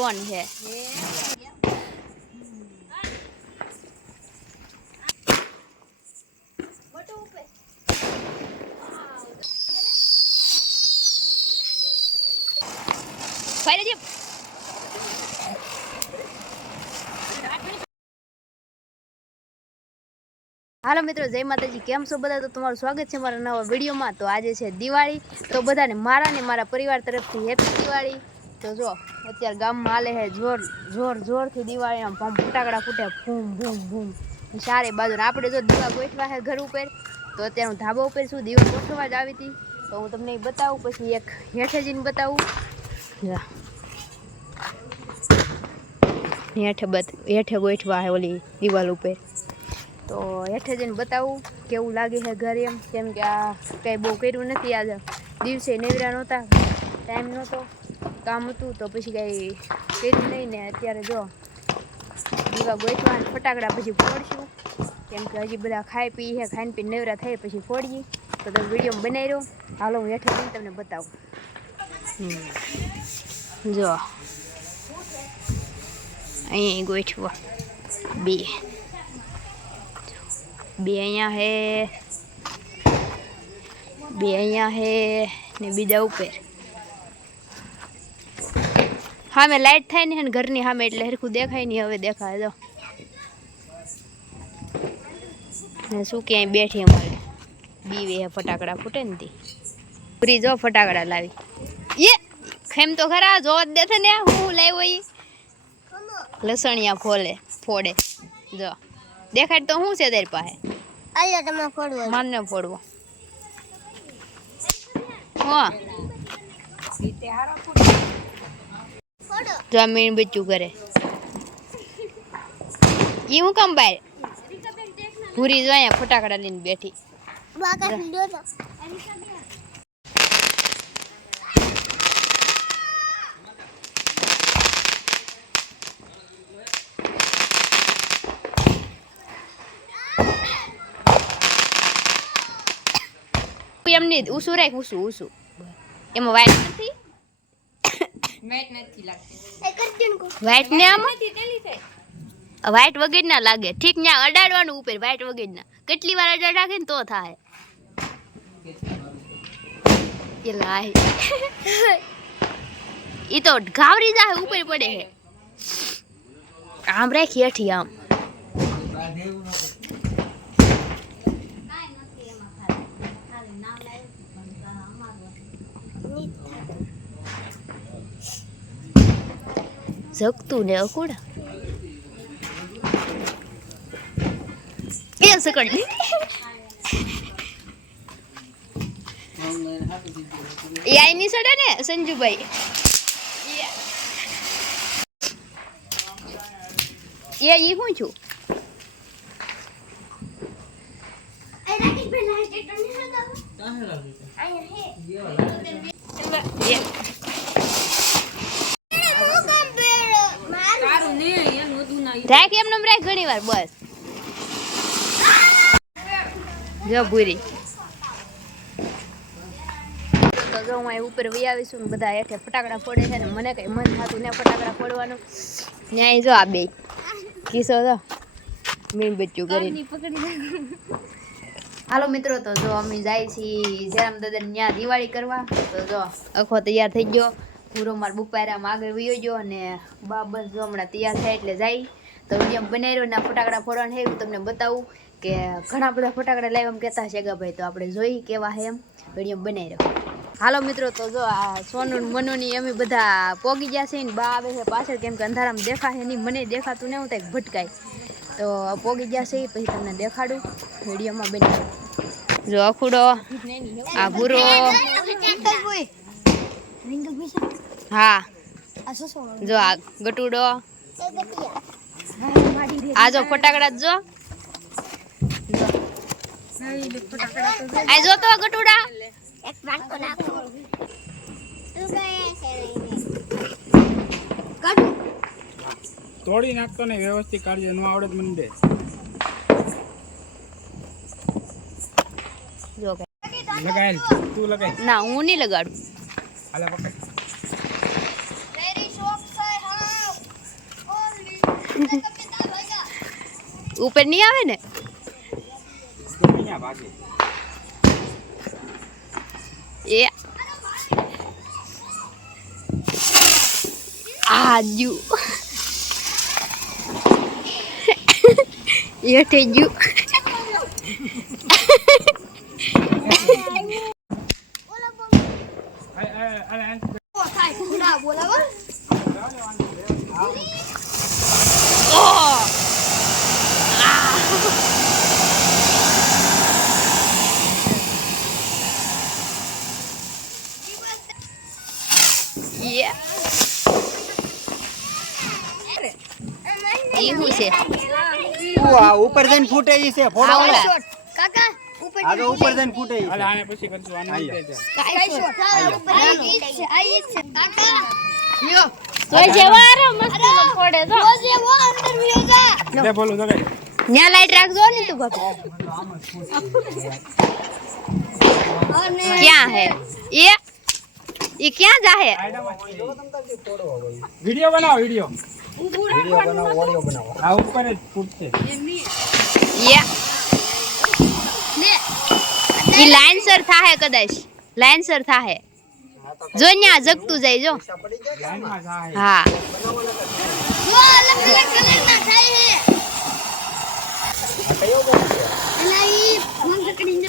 Drone છે હાલો મિત્રો, જય માતાજી. કેમ છો બધા? તો તમારું સ્વાગત છે મારા નવા વિડીયોમાં. તો આજે છે દિવાળી. તો બધાને મારા ને મારા પરિવાર તરફથી હેપી દિવાળી. તો જો, અત્યારે ગામમાં હાલે છે જોર જોર, જોરથી દિવાળી આમ આમ ફટાકડા ફૂટે, ભૂમ ભૂમ ભૂમ. ચારે બાજુ ને આપણે જો દીવા ગોઠવા છે ઘર ઉપર, તો અત્યારે હું ધાબા ઉપર શું દીવા ગોઠવવા જ આવી હતી. તો હું તમને એ બતાવું, પછી એક હેઠે જઈને બતાવું. જા. હેઠે બત, હેઠે ગોઠવા છે ઓલી દિવાલ ઉપર. તો હેઠે જઈને બતાવું, કેવું લાગે છે ઘર એમ? કેમ કે આ કંઈ બહુ કર્યું નથી આજે. દિવસે નેવરા નહોતા, ટાઈમ નહોતો. કામ હતું તો પછી કાંઈ કર્યું નહીં ને અત્યારે જો દીવા ગોઠવા ફટાકડા પછી ફોડશું. કેમ કે હજી બધા ખાઈ પી છે, ખાઈને પીને નેવરા થાય પછી ફોડીએ. તો તમે વીડિયો બનાવી રહ્યો હાલો હું હેઠળ જઈને તમને બતાવું. જો. અહીં ગોઠવા. બે. બે અહીંયા હે. બે અહીંયા હે ને બીજા ઉપર. સામે લાઈટ થાય ને હે ને ઘરની સામે એટલે હરખું દેખાય નહીં. હવે દેખાય જો. ને શું ક્યાંય બેઠી અમારે? બીવે હે ફટાકડા ફૂટે ને તી. પૂરી જો ફટાકડા લાવી. એ ખેમ તો ખરા જોવા જ દેશે ને હું લાવ્યો ઈ. લસણિયા ફોલે ફોડે. જો. દેખાડ તો શું છે તારી પાસે? અલ્યા તમે ફોડવો. મારને ફોડવો. હા. ફોડો જો આ મીણ બચ્ચું કરે. ઈ હું કામ બાય ભૂરી જો અહીંયા ફટાકડા લઈને બેઠી. બાકા ફીડો એમ નહીં ઉસું રાખ ઉસું ઉસું એમાં વાયર નથી? વાઈટ ને આમાં? વાઈટ વગેરે ના લાગે. ઠીક ને અડાડવાનું ઉપર વાઈટ વગેરે ના કેટલી વાર અડાડ રાખે ને તો થાય. એ લાય. તો ઘાવરી જાય ઉપર પડે હે. આમ રાખી હેઠી આમ. ઝગતું ને અકુડા એ સકડ એ આઈની સડે ને સંજુભાઈ? એ ઈ હું છું? એ રાખી પેલા હે તો નહીં લગાવો અહીંયા હે એ એને હું કામ પેરો માર રાખ એમ નમ રાખ ઘણી વાર બસ. જો ભૂરી. તો જો હું ઉપર વહી આવીશું બધા હેઠે ફટાકડા ફોડે છે ને મને કઈ મન થતું ને ફટાકડા ફોડવાનું. ન્યાય જો આ બે. કિસ્સો જો મીણ બચ્ચું કરીને હાલો મિત્રો તો જો અમે જાય છીએ જયરામ દાદા ત્યાં દિવાળી કરવા. તો જો આખો તૈયાર થઈ ગયો. પૂરો માર બુપારામાં આગળ વયો ગયો અને બા બસ જો હમણાં તૈયાર થાય એટલે જાય. તો વીડિયો બનાવ્યો ના ફટાકડા ફોડવાનું છે એવું તમને બતાવું કે ઘણા બધા ફટાકડા લાવ્યા એમ કહેતા છે ભાઈ તો આપણે જોઈ કેવા છે એમ વીડિયો બનાવ્યો હાલો મિત્રો તો જો આ સોનું મનુની અમે બધા પોગી ગયા છે ને બા આવે છે પાછળ કેમ કે અંધારામાં દેખાશે નહીં મને દેખાતું નહીં હું ત્યાં ભટકાય. તો પોગી ગયા છે પછી તમને દેખાડું વિડીયોમાં બની જો અખુડો આ ભૂરો. હા. જો આ ગટુડો. એ ગટિયા. આ જો ફટાકડા જ આ જો તો ગટુડા. એક વાટકો નાખો તોડી નાખતો ને વ્યવસ્થિત કાઢજો નો આવડે તો મને દે. જો લગાયેલ તું લગાય. ના હું નહીં લગાડું. હાલે પકડ વેરી શોપ છે હા ઉપર નહીં આવે ને? એ આજુ એ થઈ ગયું આ- આ- આ- આ- એ ઈ શું છે? આ ઉપર જઈને ફૂટે ઈ છે ફોડો આ ઓલા. કાકા ઉપર આ તો ઉપર જઈને ફૂટે ઈ હાલે, છે આને પછી કરશું આને હાલો. લીધે છે. Sky shot. આ ઈ જ છે આ ઈ જ છે. કાકા. લ્યો. તો જેવારો મસ્ત ફોડે તો. જેવો અંદર વિયો જા. લે બોલું તો કઈ. ન્યા લાઈટ રાખજો ને તું બાપુ અને ક્યાં હે? એ ઈ ક્યાં જાહે? વીડિયો બનાવો વીડિયો. વિડિયો બનાવો ઓડિયો બનાવો આ ઉપર જ ફૂટશે. એ ઈ લાઈનસર થાહે કદાચ. લાઈનસર થાહે. જો ન્યા જગતું જાય જો. લાઈનમાં થાય હા. જો અલગ અલગ કલર ના થાય હે. આ કયો બોલ છે? અને ઈ મન પકડીને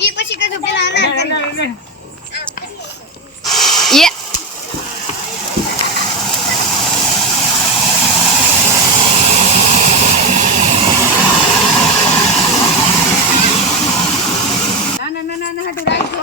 ઈ પછી કશું પેલા આના કરી એ એ ટુમ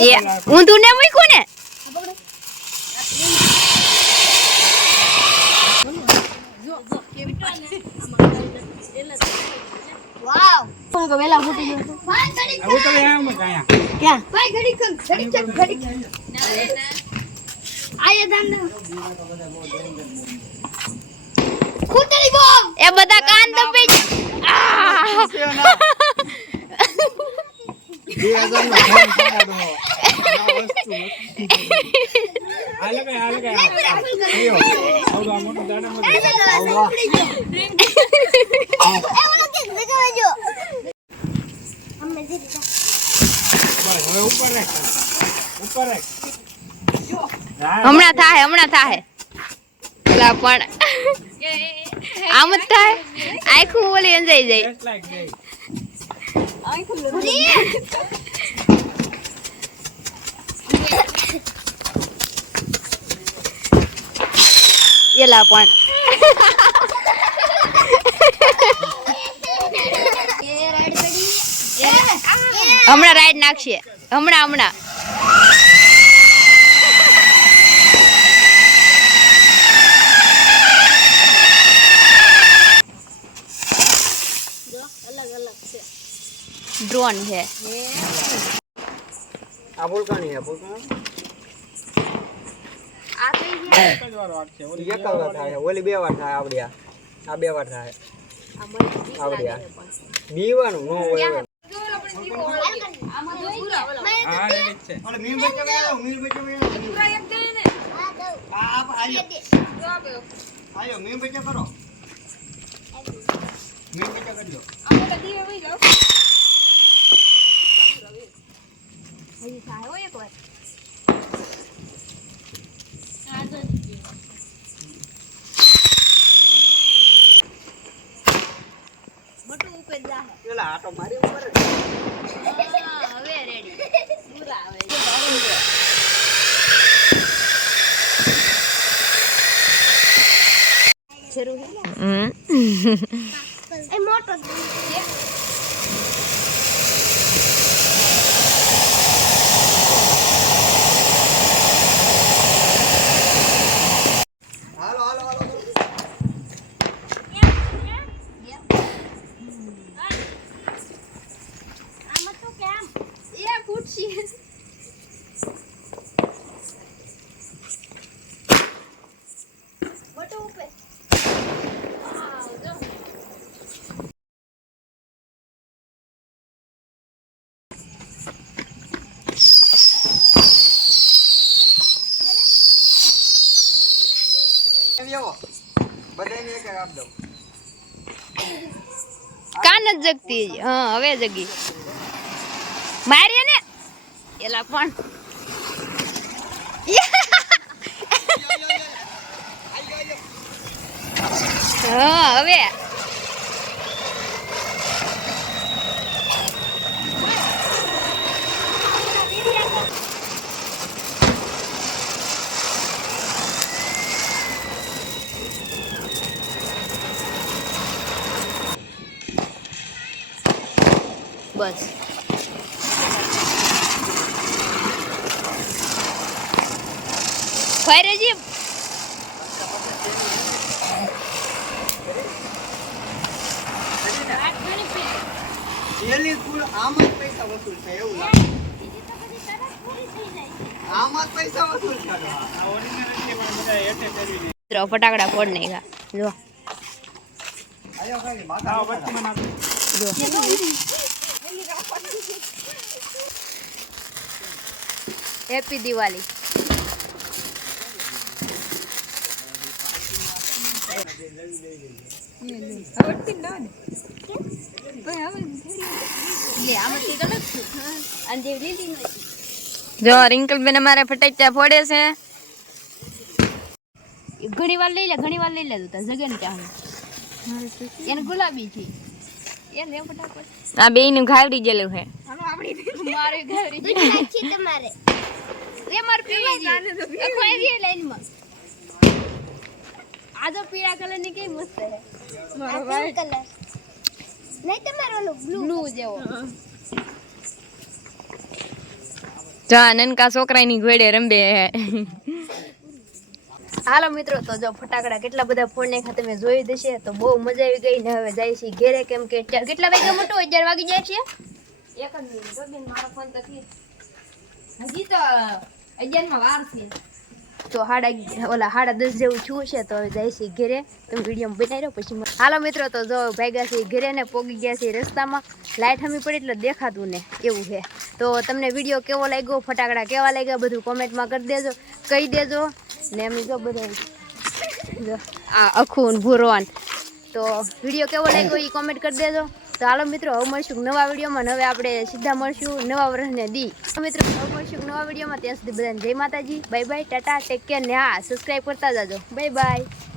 આયા. દાન ખૂટડી ને એ બધા કાન દબાઈ જ- હમણાં થાય હમણાં થાય. પેલા પણ. આમ જ થાય. આખું ઓલી અંજાઈ જાય. એલા પણ હમણાં રાઈડ નાખશે. હમણાં હમણાં. ડ્રોન છે. આ બોલકાની આ બોલકાની એક જ વાર વાગશે. ઓલી એક જ વાર થાય ઓલી બે વાર થાય આવડ્યા આ બે વાર થાય આવડ્યા બીવાનું નો હોય હવે. હા, ready જ છે. ઓલે મીર બચ્ચો ગયો મીર બચ્ચો ગયો આ આપ આયો આયો મીર બચ્ચો કરો મીર બચ્ચો કરજો પેલા આટો મારી ઉપર જ. હવે રેડી એ મોટો એમ આવો બધાને એક એક આપ દઉં કાન જ જગતી હા હવે જગી. મારીએ ને એલા પણ હા હવે બસ ખરેજી તેલની કુલ આમાં જ પૈસા વસૂલ થાય એવું લાગે આમાં જ પૈસા વસૂલ થાય આ ઓરિજિનલ છે પણ બધા હેઠે ફેરવી દે મિત્રો ફટાકડા ફોડ નાખ્યા જો આયો કાંઈ આ માથા વચ્ચેમાં નાખો. હેપી દિવાળી જો રિંકલબેન અમારે ફટાકડા ફોડે છે. ઘણી વાર લઈ લે ઘણી વાર લઈ લે તું જગન ચાહું એને ગુલાબી છે. એને ફટાફટ આ બે નું ઘાવડી ગયેલું છે. મારે ઘરે તમારે. એ માર પીળી છે. અખવાઈ દી લાઈનમાં. આ તો પીળા કલરની કેવી મસ્ત છે બ્લુ જેવો જો આ નનકા છોકરાની ઘોડે રંબે હે. હાલો મિત્રો તો જો ફટાકડા કેટલા બધા ફોન નાખ્યા તમે જોઈ દેશે તો બહુ મજા આવી ગઈ ને હવે જાય છે ઘેરે કેમ કે ચાર- કેટલા વાગ્યા મોટો અગિયાર વાગી જાય છે? એક જ મિનિટ હો બેન, મારો ફોન તો થી. હજી તો અગિયારમાં વાર છે. તો હાડા ઓલા હાડા દસ જેવું છું છે તો હવે જાય છે ઘેરે. તમે વીડિયો બનાવી રહ્યો, પછી હાલો મિત્રો, તો જો ભાગ્યા છે ઘેરે ને પોગી ગયા છે રસ્તામાં. લાઈટ હમી પડી એટલે દેખાતું ને એવું છે. તો તમને વીડિયો કેવો લાગ્યો, ફટાકડા કેવા લાગ્યા, બધું કોમેન્ટમાં કરી દેજો, કહી દેજો. ને એમ જો બધા આ અખૂન ભૂરોન તો વીડિયો કેવો લાગ્યો એ કોમેન્ટ કરી દેજો. તો હાલો મિત્રો, હવે મળશું નવા વિડીયોમાં હવે આપણે સીધા મળશું નવા વર્ષને દી. મિત્રો, હવે મળશું નવા વિડીયોમાં, ત્યાં સુધી બધાને જય માતાજી, bye bye, ta ta, take care ને હા સબસ્ક્રાઈબ કરતા જાજો. Bye bye.